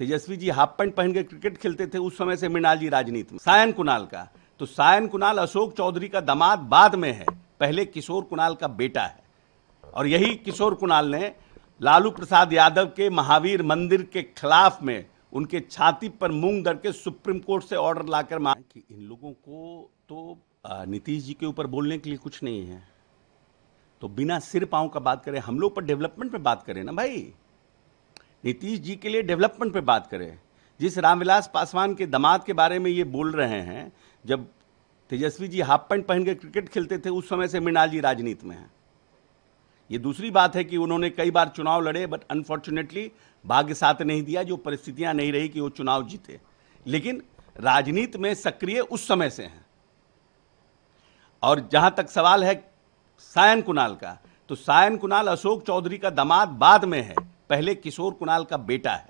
Tejashwi ji half pant पहन के cricket खेलते थे, उस समय से मृणाल जी राजनीति में। सायन कुणाल का, तो सायन कुणाल अशोक चौधरी का दामाद बाद में है, पहले किशोर कुणाल का बेटा है। और यही किशोर कुणाल ने लालू प्रसाद यादव के महावीर मंदिर के खिलाफ में उनके छाती पर मूंग दर के सुप्रीम कोर्ट से ऑर्डर लाकर मांग कि इन लोगों को तो नीतीश जी के ऊपर बोलने के लिए कुछ नहीं है, तो बिना सिर पांव का बात करें। हम लोग पर डेवलपमेंट पे बात करें ना भाई, नीतीश जी के लिए डेवलपमेंट पे बात करें। जिस रामविलास पासवान के दामाद के बारे में ये बोल रहे हैं, जब तेजस्वी जी हाफ पैंट पहन के क्रिकेट खेलते थे, उस समय से मृणाल जी राजनीति में है। ये दूसरी बात है कि उन्होंने कई बार चुनाव लड़े, बट अनफॉर्चुनेटली भाग्य साथ नहीं दिया, जो परिस्थितियां नहीं रही कि वो चुनाव जीते। लेकिन राजनीति में सक्रिय उस समय से हैं। और जहां तक सवाल है सायन कुणाल का, तो सायन कुणाल अशोक चौधरी का दामाद बाद में है, पहले किशोर कुणाल का बेटा है।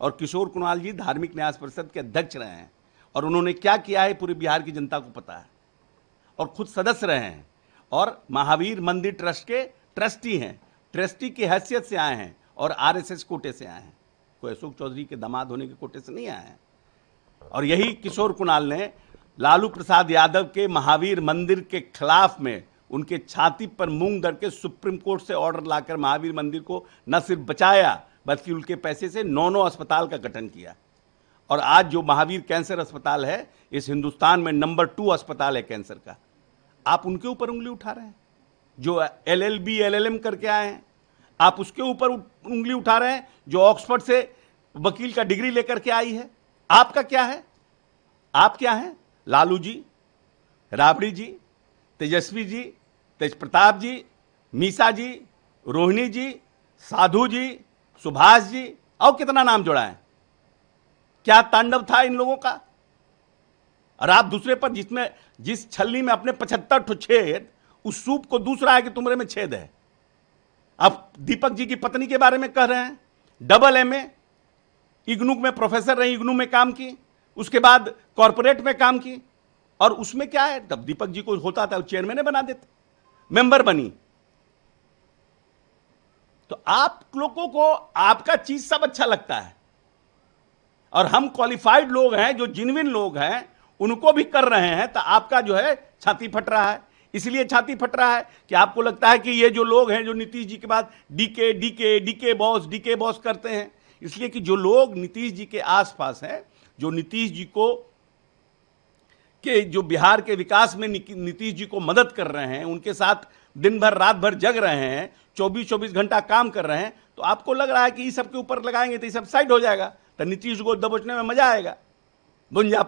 और किशोर कुणाल जी धार्मिक न्यास परिषद के अध्यक्ष रहे हैं, और उन्होंने क्या किया है पूरे बिहार की जनता को पता है, और खुद सदस्य रहे हैं, और महावीर मंदिर ट्रस्ट के ट्रस्टी हैं, ट्रस्टी की हैसियत से आए हैं, और आरएसएस कोटे से आए हैं। कोई अशोक चौधरी के दामाद होने के कोटे से नहीं आए हैं। और यही किशोर कुणाल ने लालू प्रसाद यादव के महावीर मंदिर के खिलाफ में उनके छाती पर मूंग दर के सुप्रीम कोर्ट से ऑर्डर लाकर महावीर मंदिर को न सिर्फ बचाया, बल्कि उनके पैसे से 9 अस्पताल का गठन किया। और आज जो महावीर कैंसर अस्पताल है, इस हिंदुस्तान में नंबर 2 अस्पताल है कैंसर का। आप उनके ऊपर उंगली उठा रहे हैं, जो LLB LLM करके आए हैं। आप उसके ऊपर उंगली उठा रहे हैं जो ऑक्सफोर्ड से वकील का डिग्री लेकर के आई है। आपका क्या है? आप क्या हैं? लालू जी, राबड़ी जी, तेजस्वी जी, तेज प्रताप जी, मीसा जी, रोहिणी जी, साधु जी, सुभाष जी, और कितना नाम जोड़ा है। क्या तांडव था इन लोगों का। और आप दूसरे पर जिस छलनी में अपने 75 ठो छेद, उस सूप को दूसरा है कि तुम्हारे में छेद है। आप दीपक जी की पत्नी के बारे में कह रहे हैं, डबल MA, इग्नू में प्रोफेसर रही, इग्नू में काम की, उसके बाद कॉर्पोरेट में काम की। और उसमें क्या है, तब दीपक जी को होता था चेयरमैन बना देते, मेंबर बनी। तो आप लोगों को आपका चीज सब अच्छा लगता है, और हम क्वालिफाइड लोग हैं, जो जिन्विन लोग हैं, उनको भी कर रहे हैं, तो आपका जो है छाती फट रहा है। इसलिए छाती फट रहा है कि आपको लगता है कि ये जो लोग हैं, जो नीतीश जी के बाद डीके बॉस करते हैं, इसलिए कि जो लोग नीतीश जी के आसपास हैं, जो नीतीश जी को कि जो बिहार के विकास में नीतीश जी को मदद कर रहे हैं, उनके साथ दिन भर रात भर जग रहे हैं, 24-24 घंटा काम कर रहे हैं, तो आपको लग रहा है कि इस सब के ऊपर लगाएंगे तो ये सब साइड हो जाएगा, तो नीतीश को दबोचने में मजा आएगा। भुंजा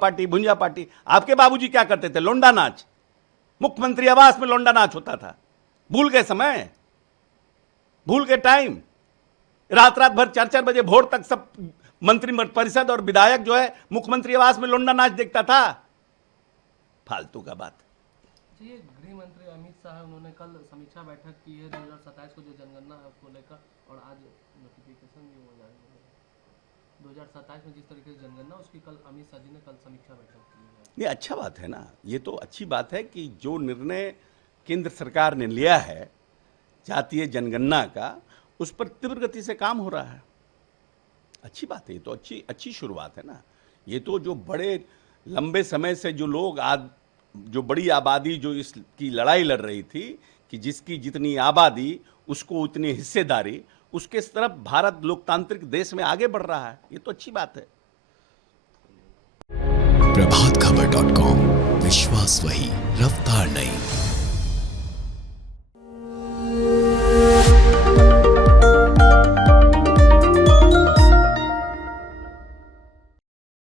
पार्टी। आपके बाबूजी क्या करते थे? लोंडा नाच। मुख्यमंत्री आवास में लोंडा नाच होता था। भूल गए समय, भूल गए टाइम। रात भर 4-4 बजे भोर तक सब मंत्री परिषद और विधायक जो है मुख्यमंत्री आवास में लोंडा नाच देखता था। फालतू का बात। ये गृह मंत्री अमित शाह, उन्होंने कल समीक्षा बैठक की है 2027 को जो जनगणना है उसको लेकर, और आज नोटिफिकेशन भी हो जाएगा 2027 में जिस तरीके से जनगणना, उसकी कल अमित शाह जी ने कल समीक्षा बैठक की है। ये अच्छा बात है ना, ये तो अच्छी बात है कि जो निर्णय केंद्र सरकार ने लिया है जातीय जनगणना का, उस पर तीव्र गति से काम हो रहा है। अच्छी बात है, ये तो अच्छी शुरुआत है ना। ये तो जो बड़े लंबे समय से जो लोग जो बड़ी आबादी जो इसकी लड़ाई लड़ रही थी कि जिसकी जितनी आबादी उसको उतनी हिस्सेदारी, उसके तरफ भारत लोकतांत्रिक देश में आगे बढ़ रहा है। ये तो अच्छी बात है। प्रभातखबर.com, विश्वास वही, रफ्तार नहीं।